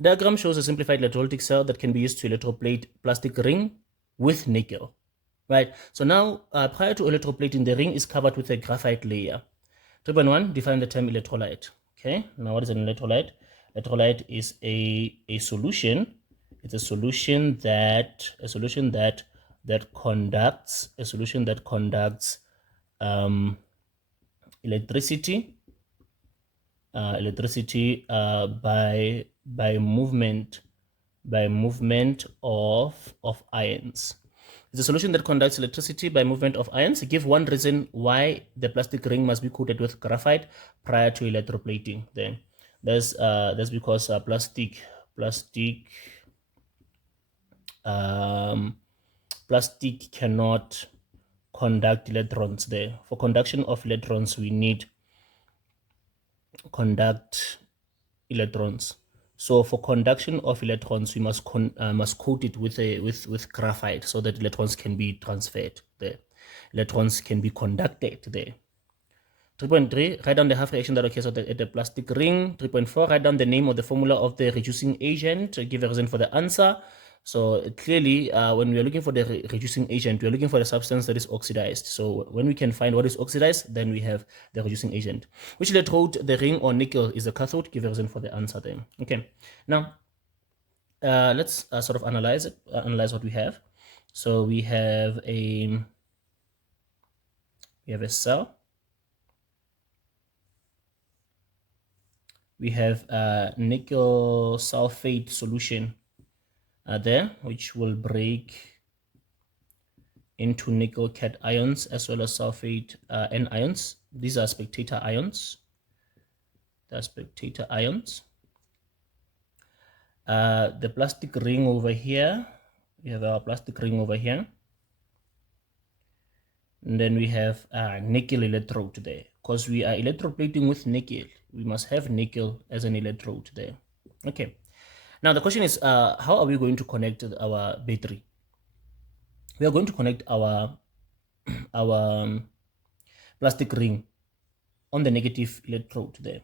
Diagram shows a simplified electrolytic cell that can be used to electroplate plastic ring with nickel. Right. So now, prior to electroplating, the ring is covered with a graphite layer. 3.1, define the term electrolyte. Okay. Now, what is an electrolyte? Electrolyte is a solution. It's a solution that conducts electricity by movement of ions. It's a solution that conducts electricity by movement of ions. Give one reason why the plastic ring must be coated with graphite prior to electroplating. Then that's because plastic cannot conduct electrons. There, for conduction of electrons, we need conduct electrons. So for conduction of electrons, we must coat it with graphite so that electrons can be transferred there. Electrons can be conducted there. 3.3, write down the half reaction that occurs at the plastic ring. 3.4, write down the name of the formula of the reducing agent. Give a reason for the answer. So clearly, when we are looking for the reducing agent, we are looking for the substance that is oxidized. So when we can find what is oxidized, then we have the reducing agent. Which electrode, the ring or nickel, is the cathode? Give a reason for the answer then. Okay. Now, let's sort of analyze what we have. So we have a cell. We have a nickel sulfate solution there, which will break into nickel cations as well as sulfate anions. These are spectator ions. The plastic ring over here. We have our plastic ring over here. And then we have a nickel electrode there. Because we are electroplating with nickel, we must have nickel as an electrode there. Okay. Now the question is, how are we going to connect our battery? We are going to connect our plastic ring on the negative electrode there,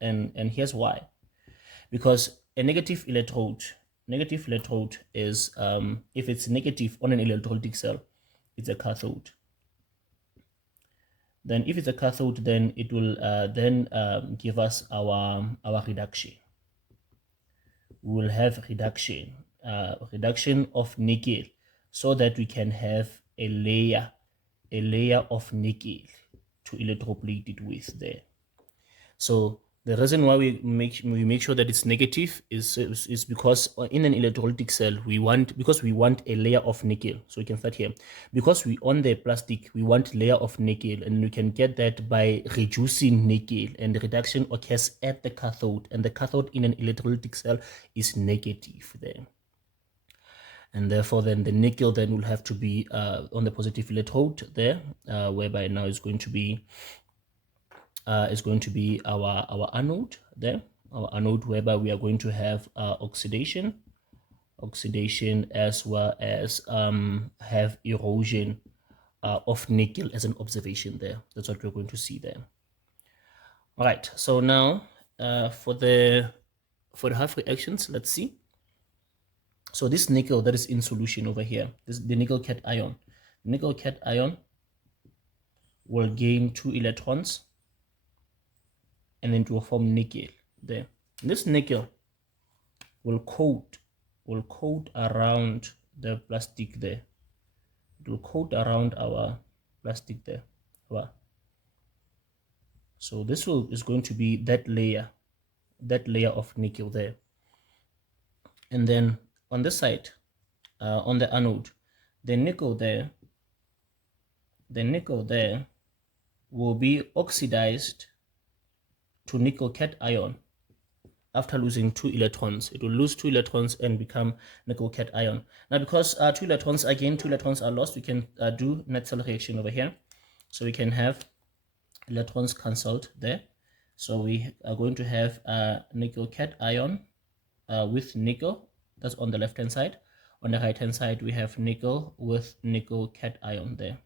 and here's why. Because a negative electrode is, if it's negative on an electrolytic cell, it's a cathode. Then if it's a cathode, then it will give us our reduction. We will have reduction of nickel, so that we can have a layer of nickel to electroplate it with there. So the reason why we make sure that it's negative is because in an electrolytic cell because we want a layer of nickel. So we can start here. Because we on the plastic, we want layer of nickel, and we can get that by reducing nickel, and the reduction occurs at the cathode, and the cathode in an electrolytic cell is negative there. And therefore then the nickel then will have to be on the positive electrode there, whereby now is going to be our anode there, whereby we are going to have oxidation as well as have erosion of nickel as an observation there. That's what we're going to see there. All right, so now for the half reactions, let's see. So this nickel that is in solution over here, this the nickel cation. Nickel cation will gain 2 electrons, and then it will form nickel there. This nickel will coat around the plastic there. It will coat around our plastic there. Wow. So this is going to be that layer of nickel there. And then on this side, on the anode, the nickel there will be oxidized to nickel cation after losing 2 electrons. It will lose 2 electrons and become nickel cation. Now, because 2 electrons are lost, we can do net cell reaction over here. So we can have electrons cancelled there. So we are going to have nickel cation with nickel. That's on the left hand side. On the right hand side, we have nickel with nickel cation there.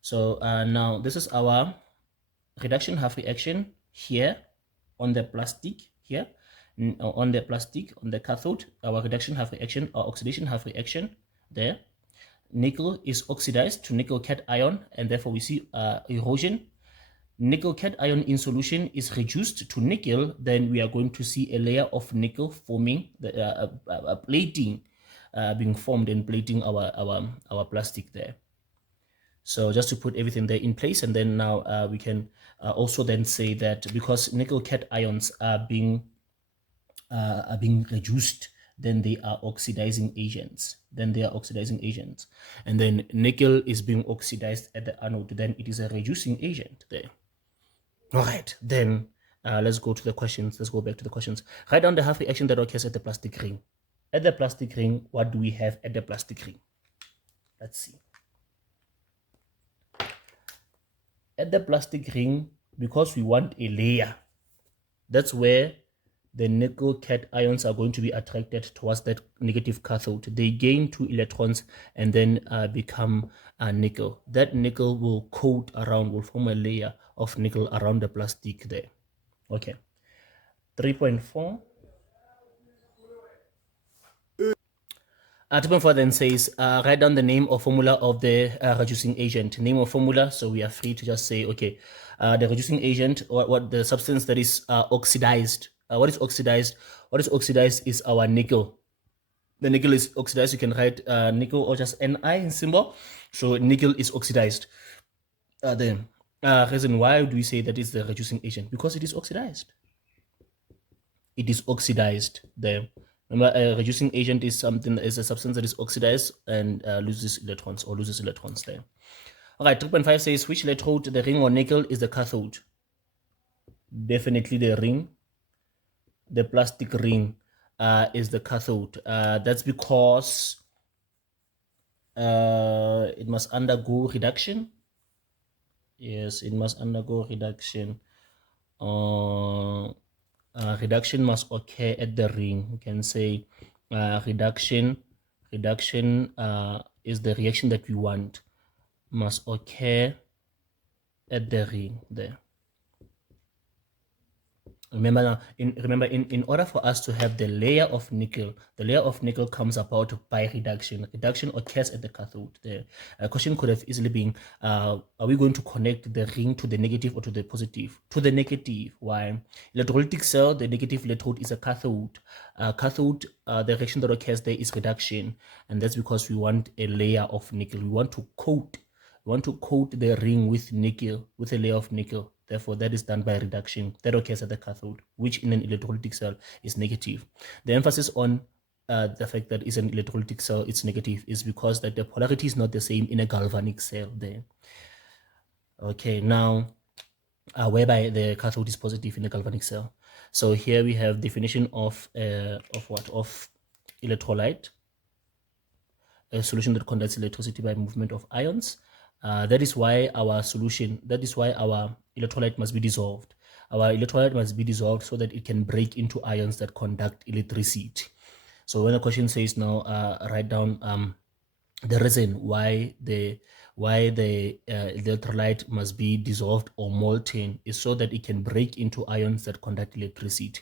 So now this is our reduction half reaction here. on the plastic here, on the plastic, on the cathode, our reduction half reaction, our oxidation half reaction there. Nickel is oxidized to nickel cation, and therefore we see erosion. Nickel cation in solution is reduced to nickel, then we are going to see a layer of nickel forming, the plating being formed and plating our plastic there. So just to put everything there in place, and then now we can also then say that because nickel cations are being reduced, then they are oxidizing agents. And then nickel is being oxidized at the anode, then it is a reducing agent there. All right, then let's go to the questions. Let's go back to the questions. Write down the half reaction that occurs at the plastic ring. At the plastic ring, what do we have at the plastic ring? Let's see. At the plastic ring, because we want a layer, that's where the nickel cations are going to be attracted towards that negative cathode. They gain 2 electrons and then become nickel. That nickel will coat around, will form a layer of nickel around the plastic there. Okay. 3.4. 2.4 then says, write down the name or formula of the reducing agent. Name or formula, so we are free to just say, okay, the reducing agent, or what the substance that is oxidized. What is oxidized? What is oxidized is our nickel. The nickel is oxidized. You can write nickel or just Ni in symbol. So nickel is oxidized. The reason why do we say that it's the reducing agent? Because it is oxidized. It is oxidized there. Remember, a reducing agent is a substance that is oxidized and loses electrons there. All right, 3.5 says, which electrode, the ring or nickel, is the cathode? Definitely the ring. The plastic ring is the cathode. That's because it must undergo reduction. Yes, it must undergo reduction. Reduction must occur at the ring. You can say reduction is the reaction that we want, must occur at the ring there. Remember, in order for us to have the layer of nickel, the layer of nickel comes about by reduction. Reduction occurs at the cathode. The question could have easily been, are we going to connect the ring to the negative or to the positive? To the negative. Why? Electrolytic cell, the negative electrode is a cathode. The reaction that occurs there is reduction, and that's because we want a layer of nickel. We want to coat the ring with nickel, with a layer of nickel. Therefore, that is done by reduction. That occurs at the cathode, which in an electrolytic cell is negative. The emphasis on the fact that it's an electrolytic cell, it's negative, is because that the polarity is not the same in a galvanic cell there. Okay, now whereby the cathode is positive in a galvanic cell. So here we have definition of electrolyte, a solution that conducts electricity by movement of ions. That is why our electrolyte must be dissolved. Our electrolyte must be dissolved so that it can break into ions that conduct electricity. So when the question says now, write down the reason why the electrolyte must be dissolved or molten is so that it can break into ions that conduct electricity.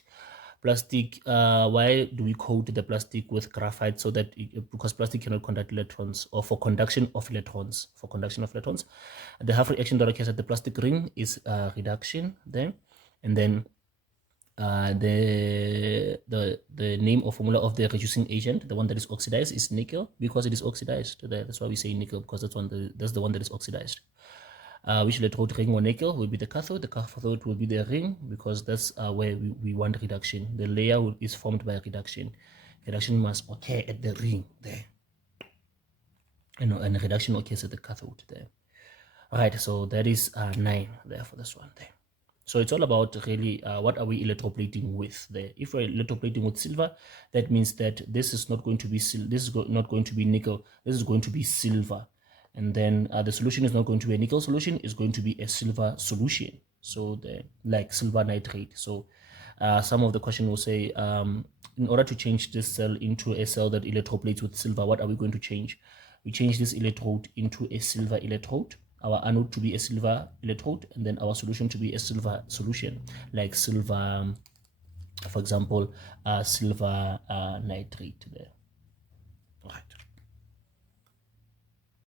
Plastic, why do we coat the plastic with graphite? So that because plastic cannot conduct electrons, or for conduction of electrons. The half reaction that occurs at the plastic ring is reduction there, and then the name or formula of the reducing agent, the one that is oxidized, is nickel, because it is oxidized. That's why we say nickel, because that's the one that is oxidized. Which electrode, ring or nickel, will be the cathode. The cathode will be the ring, because that's where we want reduction. The layer is formed by reduction. Reduction must occur at the ring there, and reduction occurs at the cathode there. All right, so that is 9 there for this one there. So it's all about really what are we electroplating with there. If we're electroplating with silver, that means that this is not going to be not going to be nickel. This is going to be silver. And then the solution is not going to be a nickel solution, it's going to be a silver solution. So like silver nitrate. So some of the question will say, in order to change this cell into a cell that electroplates with silver, what are we going to change? We change this electrode into a silver electrode. our anode to be a silver electrode, and then our solution to be a silver solution, like silver, for example, silver nitrate there. Right.